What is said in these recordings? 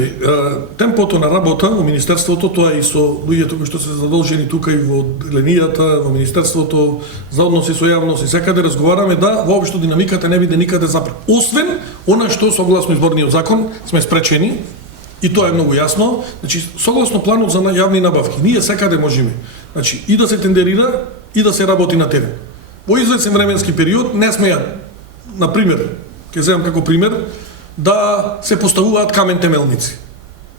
Видете, темпото на работа во Министерството, тоа и со луѓето кои што се задолжени тука и во ленијата, во Министерството за односи со јавност и секаде разговараме да воопшто динамиката не биде никаде запрет. Освен она што согласно изборниот закон сме спречени, и тоа е многу јасно, значи согласно планот за јавни набавки, ние секаде можеме, значи и да се тендерира и да се работи на терен. Во известен временски период не смеа, на пример, ќе земам како пример, да се поставуваат камен темелници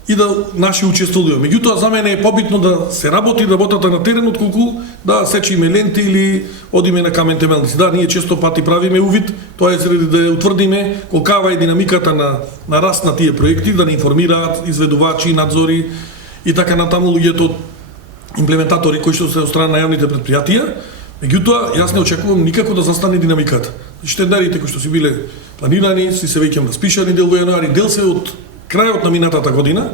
и да наши учествуваат. Меѓутоа за мене е побитно да се работи работата на терен отколку да сечиме ленти или одиме на камен темелници. Да, ние често пати правиме увид, тоа е заради да утврдиме колкава е динамиката на раст на тие проекти, да не информираат изведувачи, надзори и така натаму луѓето имплементатори кои што се од страна на јавните претпријатија. Меѓутоа, јас не очекувам никако да застане динамиката. Значи, тендерите кои што си биле планирани, си се веќе распишани дел во јануари, дел се од крајот на минатата година.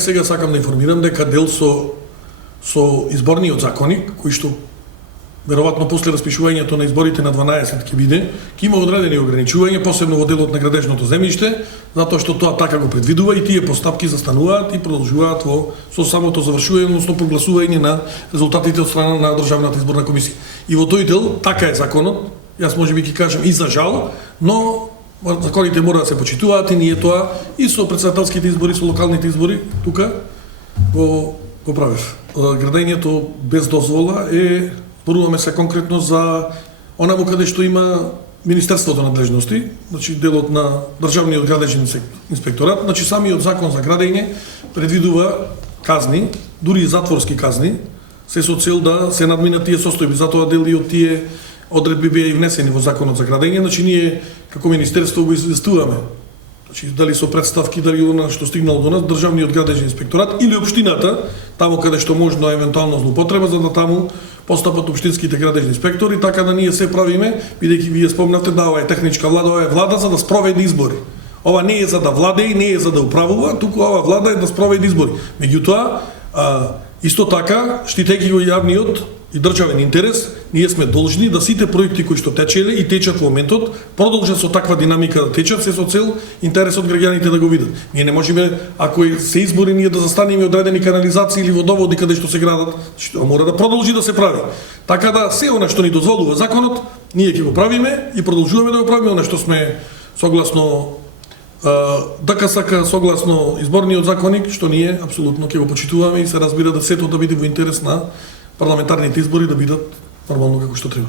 Сега сакам да информирам дека дел со изборниот законник, кој што веројатно после распишувањето на изборите на 12 ќе биде, ќе има одредени ограничувања, посебно во делот на градежното земјиште, затоа што тоа така го предвидува и тие постапки застануваат и продолжуваат со самото завршување, односно прогласување на резултатите од страна на Државната изборна комисија. И во тој дел така е законот, јас можеби ќе кажам и за жал, но законите мора да се почитуваат и ние тоа и со претседателските избори, со локалните избори тука го правев. Градењето без дозвола е, зборуваме се конкретно за онаму каде што има Министерството надлежности, значи делот на Државниот градежен инспекторат, значи самиот закон за градење предвидува казни, дури и затворски казни, се со цел да се надминат тие состојби, затоа дели од тие одредби беа и внесени во законот за градење, значи ние како министерство го известуваме. Значи дали со представки, дали она што стигнало до нас Државниот градежен инспекторат или општината, таму каде што можно евентуално злоупотреба, за да таму постапат општинските градежни инспектори, така да ние се правиме, бидејќи вие спомнавте да ова е техничка влада, ова е влада за да спроведе избори. Ова не е за да владе и не е за да управува, туку ова влада е да спроведе избори. Меѓутоа, исто така, штитејќи го јавниот и државен интерес, ние сме должни да сите проекти кои што течеле и течат во моментот, продолжат со таква динамика да течат, се со цел интересот граѓаните да го видат. Ние не можеме, ако се избори, ние да застанеме одредени канализации или водоводи каде што се градат, што мора да продолжи да се прави. Така да се она што ни дозволува законот, ние ќе го правиме и продолжуваме да го правиме, она што сме согласно ДКСК, согласно изборниот законник, што ние апсолутно ќе го почитуваме и се разбира да сето да биде во интерес на парламентарните избори да бидат нормално како што треба.